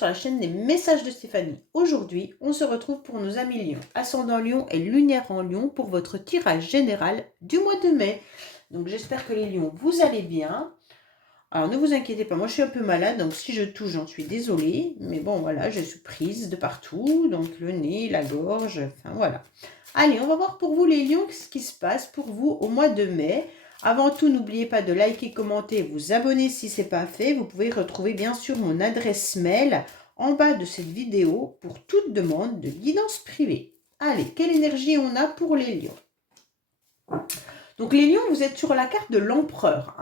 sur la chaîne des messages de Stéphanie. Aujourd'hui, on se retrouve pour nos amis Lion, ascendant Lion et lunaire en Lion pour votre tirage général du mois de mai. Donc j'espère que les Lions, vous allez bien. Alors ne vous inquiétez pas, moi je suis un peu malade, donc si je touche, j'en suis désolée. Mais bon voilà, je suis prise de partout, donc le nez, la gorge, enfin voilà. Allez, on va voir pour vous les Lions ce qui se passe pour vous au mois de mai. Avant tout, n'oubliez pas de liker, commenter, vous abonner si ce n'est pas fait. Vous pouvez retrouver bien sûr mon adresse mail en bas de cette vidéo pour toute demande de guidance privée. Allez, quelle énergie on a pour les Lions? Donc les Lions, vous êtes sur la carte de l'empereur.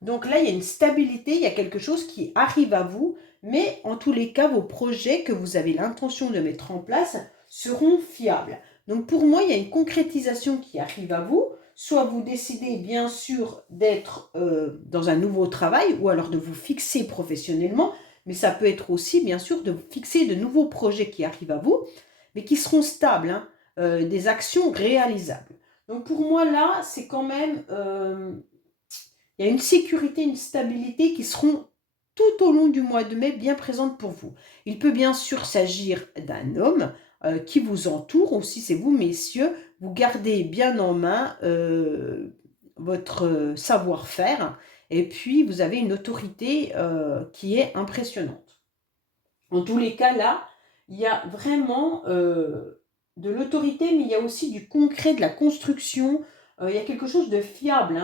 Donc là, il y a une stabilité, il y a quelque chose qui arrive à vous. Mais en tous les cas, vos projets que vous avez l'intention de mettre en place seront fiables. Donc pour moi, il y a une concrétisation qui arrive à vous. Soit vous décidez bien sûr d'être dans un nouveau travail ou alors de vous fixer professionnellement. Mais ça peut être aussi bien sûr de vous fixer de nouveaux projets qui arrivent à vous, mais qui seront stables, des actions réalisables. Donc pour moi là, c'est quand même, il y a une sécurité, une stabilité qui seront tout au long du mois de mai bien présentes pour vous. Il peut bien sûr s'agir d'un homme qui vous entoure, ou si c'est vous messieurs, vous gardez bien en main votre savoir-faire et puis vous avez une autorité qui est impressionnante. En tous les cas là, il y a vraiment de l'autorité, mais il y a aussi du concret, de la construction. Il y a quelque chose de fiable.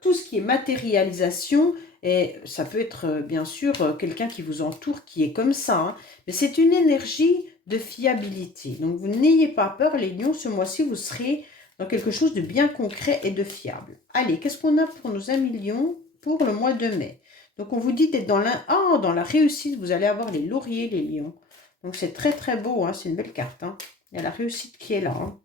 Tout ce qui est matérialisation, et ça peut être bien sûr quelqu'un qui vous entoure qui est comme ça. Mais c'est une énergie de fiabilité. Donc vous n'ayez pas peur, les Lions, ce mois-ci, vous serez dans quelque chose de bien concret et de fiable. Allez, qu'est-ce qu'on a pour nos amis Lions pour le mois de mai? Donc on vous dit d'être dans dans la réussite, vous allez avoir les lauriers, les Lions. Donc c'est très très beau, c'est une belle carte. Il y a la réussite qui est là.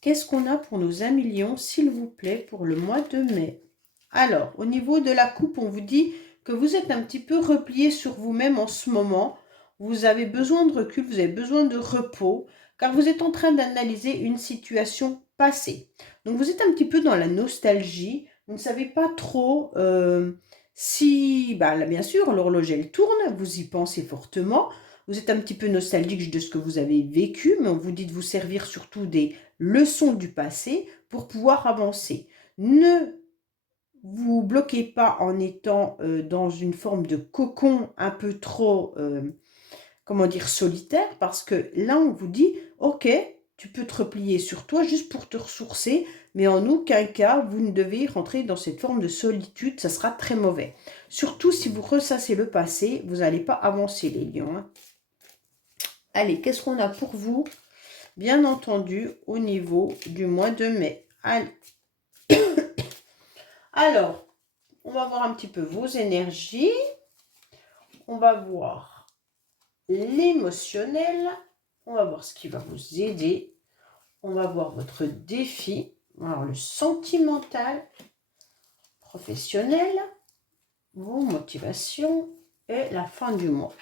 Qu'est-ce qu'on a pour nos amis Lions, s'il vous plaît, pour le mois de mai? Alors, au niveau de la coupe, on vous dit que vous êtes un petit peu replié sur vous-même en ce moment. Vous avez besoin de recul, vous avez besoin de repos, car vous êtes en train d'analyser une situation passée. Donc, vous êtes un petit peu dans la nostalgie. Vous ne savez pas trop si, là, bien sûr, l'horloge, elle tourne, vous y pensez fortement. Vous êtes un petit peu nostalgique de ce que vous avez vécu, mais on vous dit de vous servir surtout des leçons du passé pour pouvoir avancer. Ne vous bloquez pas en étant dans une forme de cocon un peu trop, comment dire, solitaire, parce que là, on vous dit, ok, tu peux te replier sur toi juste pour te ressourcer, mais en aucun cas, vous ne devez rentrer dans cette forme de solitude, ça sera très mauvais. Surtout si vous ressassez le passé, vous n'allez pas avancer, les Lions. Allez, qu'est-ce qu'on a pour vous? Bien entendu, au niveau du mois de mai. Allez. Alors, on va voir un petit peu vos énergies. On va voir l'émotionnel. On va voir ce qui va vous aider. On va voir votre défi. Alors, le sentimental, professionnel, vos motivations et la fin du mois.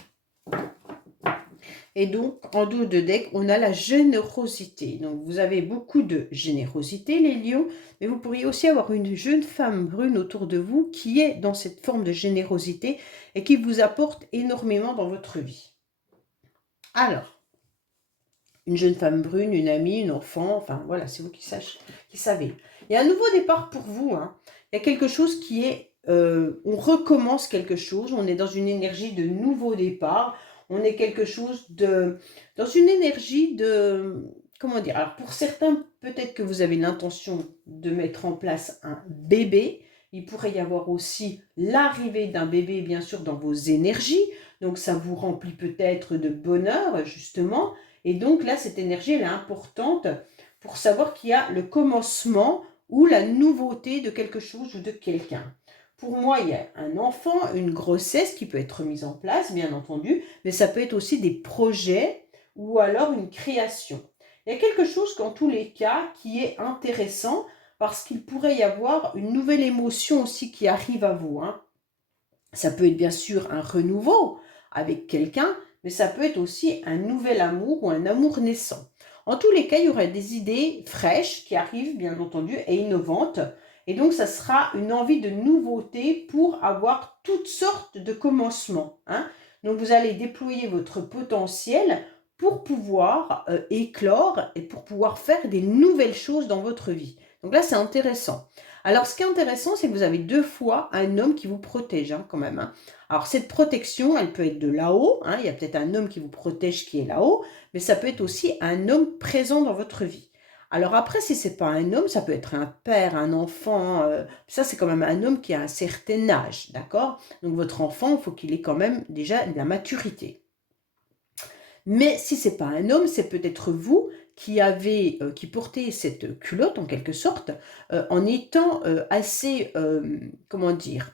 Et donc, en dos de deck, on a la générosité. Donc, vous avez beaucoup de générosité, les Lions, mais vous pourriez aussi avoir une jeune femme brune autour de vous qui est dans cette forme de générosité et qui vous apporte énormément dans votre vie. Alors, une jeune femme brune, une amie, une enfant, enfin voilà, c'est vous qui savez. Il y a un nouveau départ pour vous. Il y a quelque chose qui est, on recommence quelque chose, on est dans une énergie de nouveau départ. On est dans une énergie de, comment dire, alors pour certains, peut-être que vous avez l'intention de mettre en place un bébé. Il pourrait y avoir aussi l'arrivée d'un bébé, bien sûr, dans vos énergies. Donc ça vous remplit peut-être de bonheur, justement. Et donc là, cette énergie, elle est importante pour savoir qu'il y a le commencement ou la nouveauté de quelque chose ou de quelqu'un. Pour moi, il y a un enfant, une grossesse qui peut être mise en place, bien entendu, mais ça peut être aussi des projets ou alors une création. Il y a quelque chose qu'en tous les cas qui est intéressant parce qu'il pourrait y avoir une nouvelle émotion aussi qui arrive à vous. Ça peut être bien sûr un renouveau avec quelqu'un, mais ça peut être aussi un nouvel amour ou un amour naissant. En tous les cas, il y aurait des idées fraîches qui arrivent, bien entendu, et innovantes. Et donc, ça sera une envie de nouveauté pour avoir toutes sortes de commencements. Donc, vous allez déployer votre potentiel pour pouvoir éclore et pour pouvoir faire des nouvelles choses dans votre vie. Donc là, c'est intéressant. Alors, ce qui est intéressant, c'est que vous avez 2 fois un homme qui vous protège, hein, quand même, hein. Alors, cette protection, elle peut être de là-haut, hein, il y a peut-être un homme qui vous protège qui est là-haut, mais ça peut être aussi un homme présent dans votre vie. Alors après, si c'est pas un homme, ça peut être un père, un enfant, ça c'est quand même un homme qui a un certain âge, d'accord? Donc votre enfant, il faut qu'il ait quand même déjà de la maturité. Mais si c'est pas un homme, c'est peut-être vous qui portez cette culotte en quelque sorte, en étant, assez, comment dire?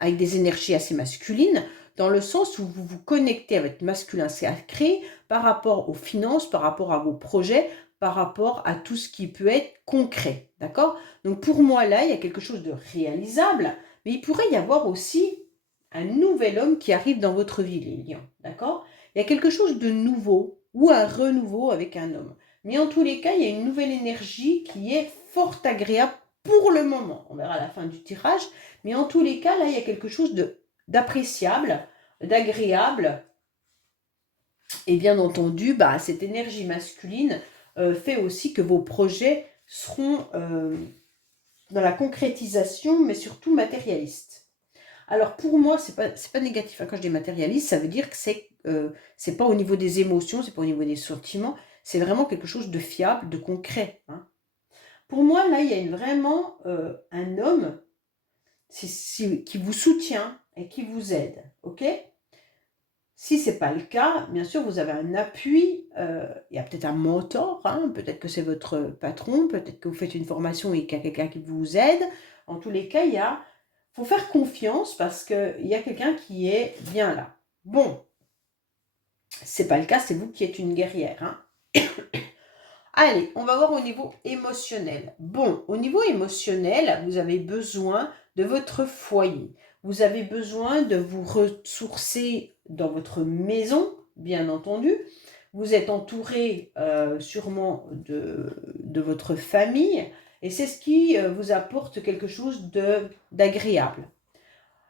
Avec des énergies assez masculines, dans le sens où vous vous connectez à votre masculin sacré par rapport aux finances, par rapport à vos projets, par rapport à tout ce qui peut être concret, d'accord? Donc pour moi, là, il y a quelque chose de réalisable, mais il pourrait y avoir aussi un nouvel homme qui arrive dans votre vie, les lions, d'accord? Il y a quelque chose de nouveau ou un renouveau avec un homme. Mais en tous les cas, il y a une nouvelle énergie qui est fort agréable pour le moment. On verra à la fin du tirage. Mais en tous les cas, là, il y a quelque chose d'appréciable, d'agréable. Et bien entendu, bah, cette énergie masculine fait aussi que vos projets seront dans la concrétisation, mais surtout matérialistes. Alors pour moi, c'est pas négatif, hein. Quand je dis matérialiste, ça veut dire que c'est pas au niveau des émotions, c'est pas au niveau des sentiments, c'est vraiment quelque chose de fiable, de concret, hein. Pour moi, là, il y a vraiment un homme qui vous soutient et qui vous aide, ok? Si ce n'est pas le cas, bien sûr, vous avez un appui, il y a peut-être un mentor, hein, peut-être que c'est votre patron, peut-être que vous faites une formation et qu'il y a quelqu'un qui vous aide. En tous les cas, faut faire confiance parce qu'il y a quelqu'un qui est bien là. Bon, ce n'est pas le cas, c'est vous qui êtes une guerrière, hein. Allez, on va voir au niveau émotionnel. Bon, au niveau émotionnel, vous avez besoin de votre foyer. Vous avez besoin de vous ressourcer dans votre maison, bien entendu. Vous êtes entouré sûrement de votre famille et c'est ce qui vous apporte quelque chose d'agréable.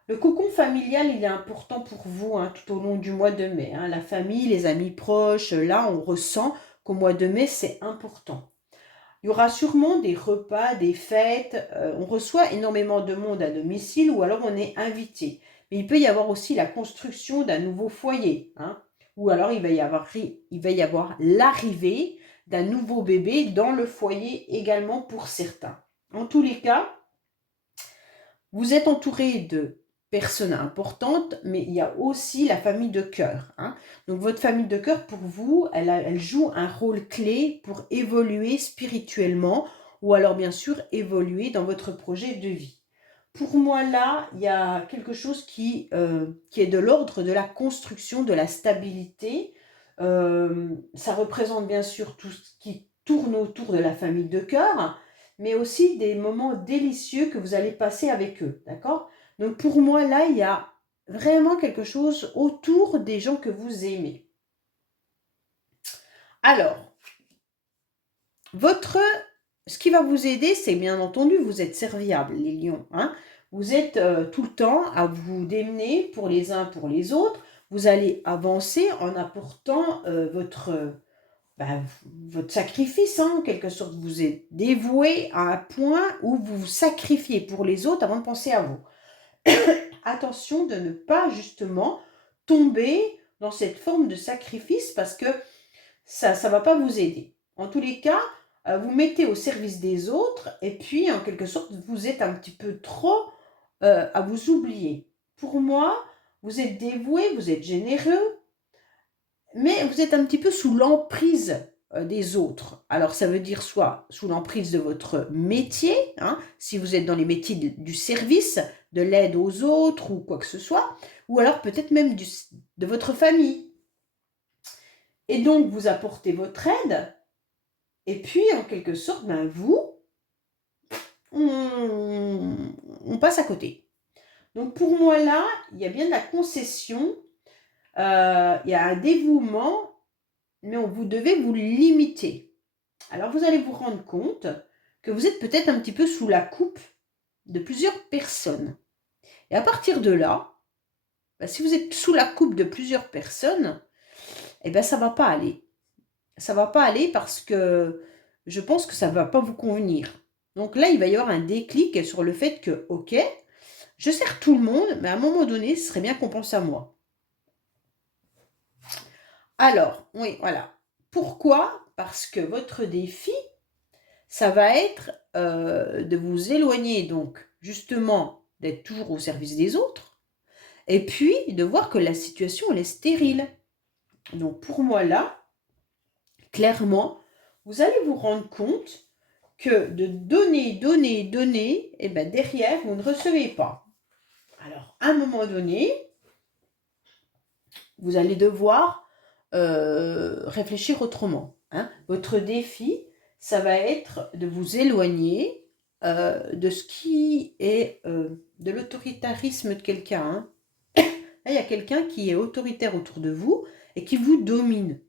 Le cocon familial, il est important pour vous, hein, tout au long du mois de mai, hein. La famille, les amis proches, là, on ressent qu'au mois de mai, c'est important. Il y aura sûrement des repas, des fêtes. On reçoit énormément de monde à domicile ou alors on est invité. Mais il peut y avoir aussi la construction d'un nouveau foyer, hein. Ou alors il va y avoir l'arrivée d'un nouveau bébé dans le foyer également pour certains. En tous les cas, vous êtes entouré de personnes importantes, mais il y a aussi la famille de cœur, hein. Donc votre famille de cœur, pour vous, elle joue un rôle clé pour évoluer spirituellement ou alors bien sûr évoluer dans votre projet de vie. Pour moi, là, il y a quelque chose qui est de l'ordre de la construction, de la stabilité. Ça représente bien sûr tout ce qui tourne autour de la famille de cœur, mais aussi des moments délicieux que vous allez passer avec eux, d'accord? Donc pour moi, là, il y a vraiment quelque chose autour des gens que vous aimez. Alors, ce qui va vous aider, c'est bien entendu, vous êtes serviables, les lions, hein. Vous êtes tout le temps à vous démener pour les uns pour les autres. Vous allez avancer en apportant votre sacrifice, hein, en quelque sorte. Vous êtes dévoué à un point où vous vous sacrifiez pour les autres avant de penser à vous. Attention de ne pas justement tomber dans cette forme de sacrifice parce que ça ne va pas vous aider. En tous les cas, vous mettez au service des autres et puis en quelque sorte, vous êtes un petit peu trop à vous oublier. Pour moi, vous êtes dévoué, vous êtes généreux, mais vous êtes un petit peu sous l'emprise des autres. Alors ça veut dire soit sous l'emprise de votre métier, hein, si vous êtes dans les métiers du service, de l'aide aux autres ou quoi que ce soit, ou alors peut-être même de votre famille. Et donc vous apportez votre aide, et puis en quelque sorte, on passe à côté. Donc pour moi là, il y a bien de la concession, il y a un dévouement, mais vous devez vous limiter. Alors vous allez vous rendre compte que vous êtes peut-être un petit peu sous la coupe de plusieurs personnes. Et à partir de là, bah, si vous êtes sous la coupe de plusieurs personnes, eh ben, ça ne va pas aller. Ça ne va pas aller parce que je pense que ça ne va pas vous convenir. Donc là, il va y avoir un déclic sur le fait que, ok, je sers tout le monde, mais à un moment donné, ce serait bien qu'on pense à moi. Alors, oui, voilà. Pourquoi? Parce que votre défi, ça va être de vous éloigner, donc justement, d'être toujours au service des autres, et puis de voir que la situation, elle est stérile. Donc pour moi, là, clairement, vous allez vous rendre compte que de donner, et ben derrière, vous ne recevez pas. Alors, à un moment donné, vous allez devoir réfléchir autrement. Hein. Votre défi, ça va être de vous éloigner de ce qui est de l'autoritarisme de quelqu'un. Hein. Là, il y a quelqu'un qui est autoritaire autour de vous et qui vous domine,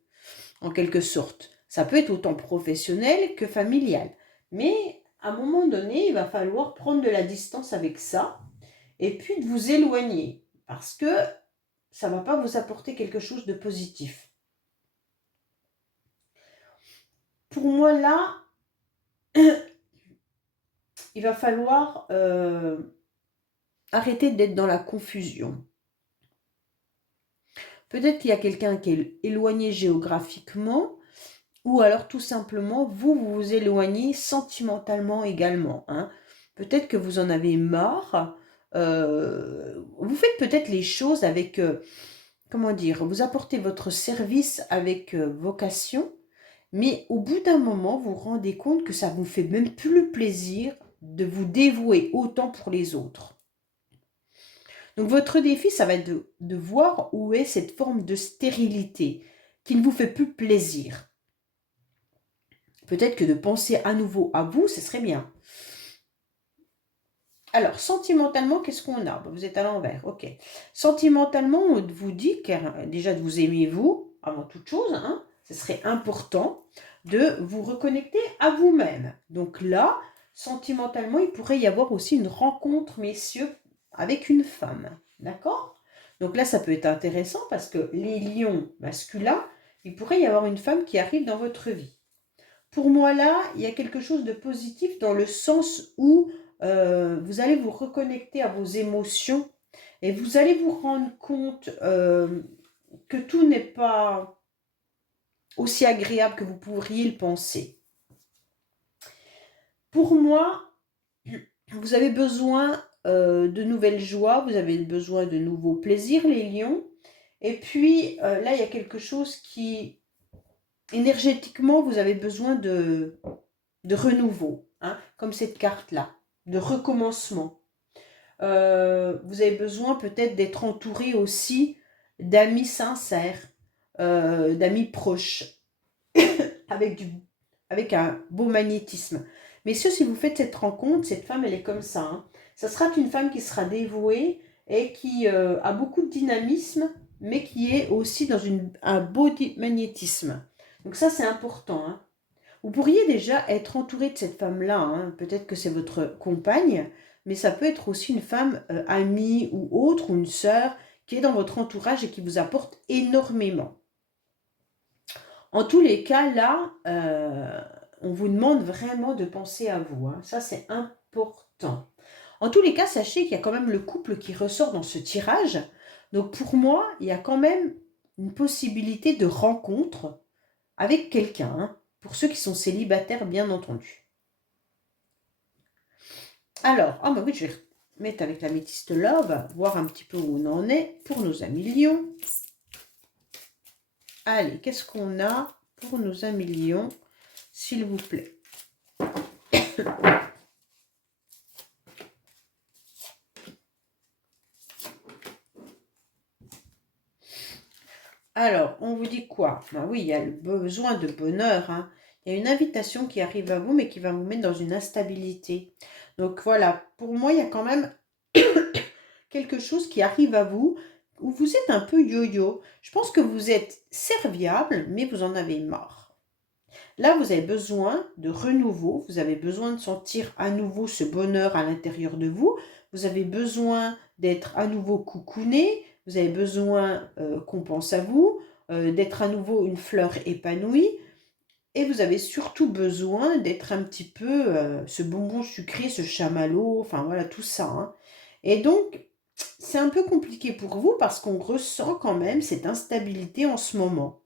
en quelque sorte. Ça peut être autant professionnel que familial. Mais à un moment donné, il va falloir prendre de la distance avec ça et puis de vous éloigner parce que ça ne va pas vous apporter quelque chose de positif. Pour moi, là, il va falloir arrêter d'être dans la confusion. Peut-être qu'il y a quelqu'un qui est éloigné géographiquement, ou alors tout simplement, vous vous éloignez sentimentalement également. Hein. Peut-être que vous en avez marre. Vous faites peut-être les choses avec, comment dire, vous apportez votre service avec vocation, mais au bout d'un moment, vous vous rendez compte que ça ne vous fait même plus plaisir de vous dévouer autant pour les autres. Donc votre défi, ça va être de voir où est cette forme de stérilité qui ne vous fait plus plaisir. Peut-être que de penser à nouveau à vous, ce serait bien. Alors, sentimentalement, qu'est-ce qu'on a? Vous êtes à l'envers, ok. Sentimentalement, on vous dit déjà de vous aimer vous, avant toute chose, hein, ce serait important de vous reconnecter à vous-même. Donc là, sentimentalement, il pourrait y avoir aussi une rencontre, messieurs, avec une femme. D'accord? Donc là, ça peut être intéressant parce que les lions masculins, il pourrait y avoir une femme qui arrive dans votre vie. Pour moi, là, il y a quelque chose de positif dans le sens où vous allez vous reconnecter à vos émotions et vous allez vous rendre compte que tout n'est pas aussi agréable que vous pourriez le penser. Pour moi, vous avez besoin de nouvelles joies, vous avez besoin de nouveaux plaisirs, les lions. Et puis, là, il y a quelque chose qui, énergétiquement, vous avez besoin de renouveau, hein, comme cette carte-là, de recommencement. Vous avez besoin peut-être d'être entouré aussi d'amis sincères, d'amis proches, avec un beau magnétisme. Messieurs, si vous faites cette rencontre, cette femme, elle est comme ça. Hein. Ça sera une femme qui sera dévouée et qui a beaucoup de dynamisme, mais qui est aussi dans un beau magnétisme. Donc ça, c'est important. Hein. Vous pourriez déjà être entouré de cette femme-là. Hein. Peut-être que c'est votre compagne, mais ça peut être aussi une femme amie ou autre, ou une sœur, qui est dans votre entourage et qui vous apporte énormément. En tous les cas, là, on vous demande vraiment de penser à vous. Hein. Ça, c'est important. En tous les cas, sachez qu'il y a quand même le couple qui ressort dans ce tirage. Donc pour moi, il y a quand même une possibilité de rencontre avec quelqu'un. Hein, pour ceux qui sont célibataires, bien entendu. Alors, bah oui, je vais mettre avec la métiste Love, voir un petit peu où on en est pour nos amis lions. Allez, qu'est-ce qu'on a pour nos amis lions, s'il vous plaît? Alors, on vous dit quoi? Ben oui, il y a le besoin de bonheur. Hein. Il y a une invitation qui arrive à vous, mais qui va vous mettre dans une instabilité. Donc voilà, pour moi, il y a quand même quelque chose qui arrive à vous, où vous êtes un peu yo-yo. Je pense que vous êtes serviable, mais vous en avez marre. Là, vous avez besoin de renouveau, vous avez besoin de sentir à nouveau ce bonheur à l'intérieur de vous, vous avez besoin d'être à nouveau coucouné, vous avez besoin qu'on pense à vous, d'être à nouveau une fleur épanouie et vous avez surtout besoin d'être un petit peu, ce bonbon sucré, ce chamallow, enfin voilà tout ça, hein. Et donc c'est un peu compliqué pour vous parce qu'on ressent quand même cette instabilité en ce moment.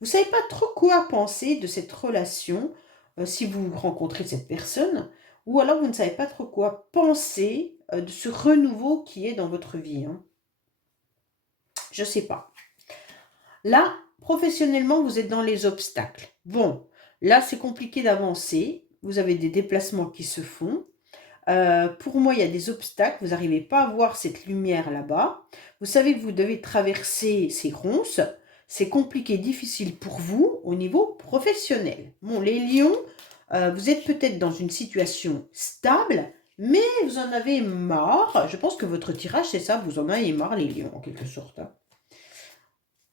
Vous savez pas trop quoi penser de cette relation, si vous rencontrez cette personne, ou alors vous ne savez pas trop quoi penser, de ce renouveau qui est dans votre vie, hein. Je sais pas. Là, professionnellement, vous êtes dans les obstacles. Bon, là, c'est compliqué d'avancer. Vous avez des déplacements qui se font. Pour moi, il y a des obstacles. Vous n'arrivez pas à voir cette lumière là-bas. Vous savez que vous devez traverser ces ronces. C'est compliqué, difficile pour vous au niveau professionnel. Bon, les lions, vous êtes peut-être dans une situation stable, mais vous en avez marre. Je pense que votre tirage, c'est ça, vous en avez marre, les lions, en quelque sorte, hein.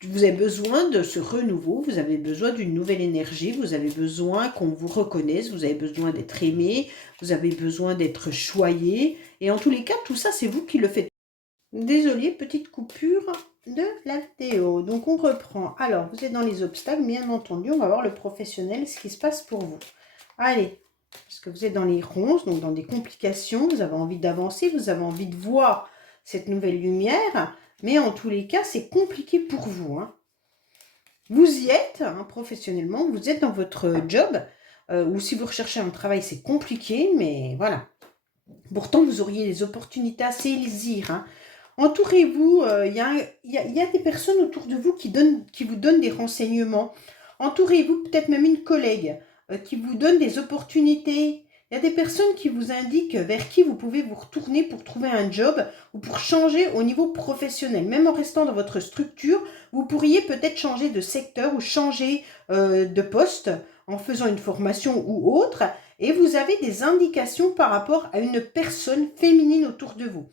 Vous avez besoin de ce renouveau, vous avez besoin d'une nouvelle énergie, vous avez besoin qu'on vous reconnaisse, vous avez besoin d'être aimé, vous avez besoin d'être choyé. Et en tous les cas, tout ça, c'est vous qui le faites. Désolée, petite coupure de la vidéo. Donc, on reprend. Alors, vous êtes dans les obstacles, bien entendu. On va voir le professionnel, ce qui se passe pour vous. Allez, parce que vous êtes dans les ronces, donc dans des complications. Vous avez envie d'avancer, vous avez envie de voir cette nouvelle lumière. Mais en tous les cas, c'est compliqué pour vous, hein. Vous y êtes, hein, professionnellement, vous êtes dans votre job, ou si vous recherchez un travail, c'est compliqué, mais voilà. Pourtant, vous auriez des opportunités à saisir, hein. Entourez-vous, y a des personnes autour de vous qui vous donnent des renseignements. Entourez-vous, peut-être même une collègue qui vous donne des opportunités. Il y a des personnes qui vous indiquent vers qui vous pouvez vous retourner pour trouver un job ou pour changer au niveau professionnel. Même en restant dans votre structure, vous pourriez peut-être changer de secteur ou changer de poste en faisant une formation ou autre. Et vous avez des indications par rapport à une personne féminine autour de vous.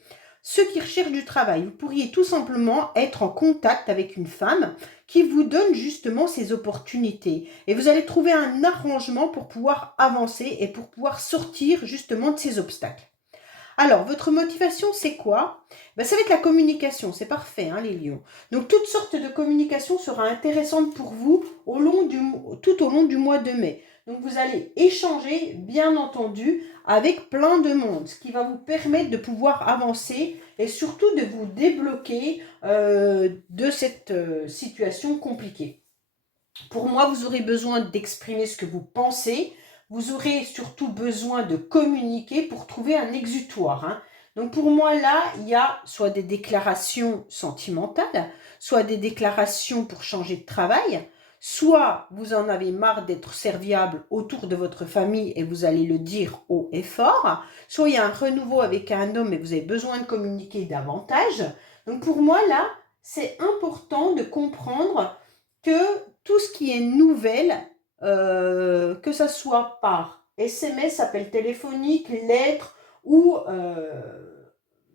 Ceux qui recherchent du travail, vous pourriez tout simplement être en contact avec une femme qui vous donne justement ces opportunités. Et vous allez trouver un arrangement pour pouvoir avancer et pour pouvoir sortir justement de ces obstacles. Alors, votre motivation, c'est quoi? Ben, ça va être la communication, c'est parfait, hein, les lions. Donc, toutes sortes de communication sera intéressante pour vous tout au long du mois de mai. Donc, vous allez échanger, bien entendu, avec plein de monde, ce qui va vous permettre de pouvoir avancer et surtout de vous débloquer de cette situation compliquée. Pour moi, vous aurez besoin d'exprimer ce que vous pensez. Vous aurez surtout besoin de communiquer pour trouver un exutoire, hein. Donc pour moi, là, il y a soit des déclarations sentimentales, soit des déclarations pour changer de travail, soit vous en avez marre d'être serviable autour de votre famille et vous allez le dire haut et fort, soit il y a un renouveau avec un homme et vous avez besoin de communiquer davantage. Donc pour moi, là, c'est important de comprendre que tout ce qui est nouvelle, que ça soit par SMS, appel téléphonique, lettre ou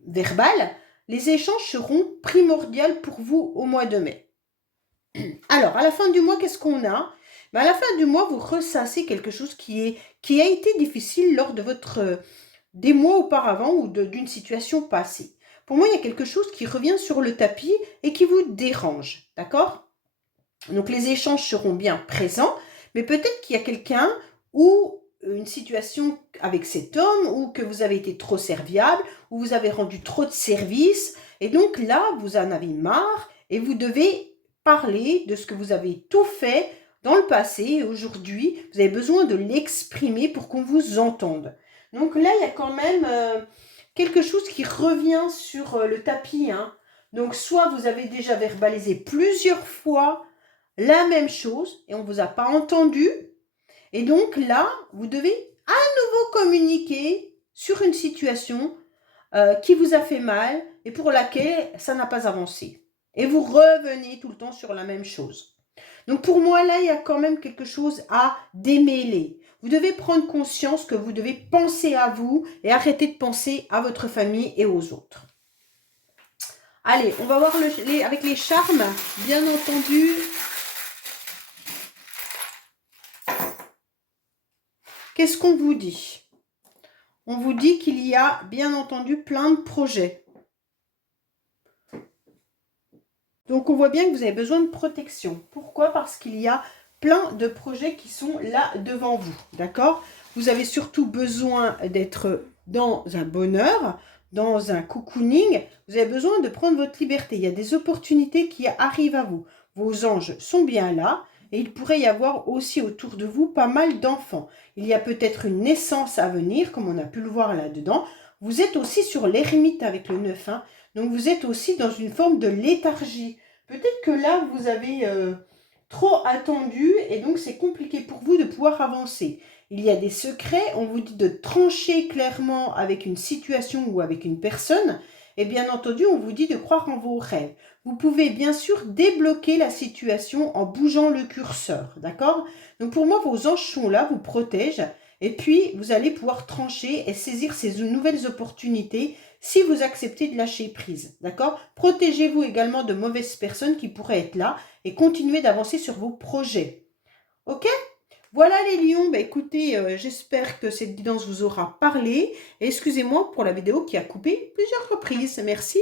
verbal, les échanges seront primordiaux pour vous au mois de mai. Alors, à la fin du mois, qu'est-ce qu'on a? Ben, à la fin du mois, vous ressassez quelque chose qui a été difficile lors de des mois auparavant ou d'une situation passée. Pour moi, il y a quelque chose qui revient sur le tapis et qui vous dérange, d'accord? Donc les échanges seront bien présents, mais peut-être qu'il y a quelqu'un ou une situation avec cet homme ou que vous avez été trop serviable ou vous avez rendu trop de services et donc là, vous en avez marre et vous devez parler de ce que vous avez tout fait dans le passé et aujourd'hui, vous avez besoin de l'exprimer pour qu'on vous entende. Donc là, il y a quand même quelque chose qui revient sur le tapis, hein. Donc soit vous avez déjà verbalisé plusieurs fois la même chose et on ne vous a pas entendu. Et donc là, vous devez à nouveau communiquer sur une situation qui vous a fait mal et pour laquelle ça n'a pas avancé. Et vous revenez tout le temps sur la même chose. Donc pour moi, là, il y a quand même quelque chose à démêler. Vous devez prendre conscience que vous devez penser à vous et arrêter de penser à votre famille et aux autres. Allez, on va voir avec les charmes, bien entendu. Qu'est-ce qu'on vous dit? On vous dit qu'il y a bien entendu plein de projets. Donc, on voit bien que vous avez besoin de protection. Pourquoi? Parce qu'il y a plein de projets qui sont là devant vous, d'accord? Vous avez surtout besoin d'être dans un bonheur, dans un cocooning. Vous avez besoin de prendre votre liberté. Il y a des opportunités qui arrivent à vous. Vos anges sont bien là. Et il pourrait y avoir aussi autour de vous pas mal d'enfants. Il y a peut-être une naissance à venir, comme on a pu le voir là-dedans. Vous êtes aussi sur l'ermite avec le 9, hein. Donc vous êtes aussi dans une forme de léthargie. Peut-être que là, vous avez trop attendu et donc c'est compliqué pour vous de pouvoir avancer. Il y a des secrets, on vous dit de trancher clairement avec une situation ou avec une personne. Et bien entendu, on vous dit de croire en vos rêves. Vous pouvez bien sûr débloquer la situation en bougeant le curseur, d'accord? Donc pour moi, vos anges sont là, vous protègent. Et puis, vous allez pouvoir trancher et saisir ces nouvelles opportunités si vous acceptez de lâcher prise, d'accord? Protégez-vous également de mauvaises personnes qui pourraient être là et continuez d'avancer sur vos projets. Ok? Voilà les lions, bah écoutez, j'espère que cette guidance vous aura parlé. Excusez-moi pour la vidéo qui a coupé plusieurs reprises. Merci.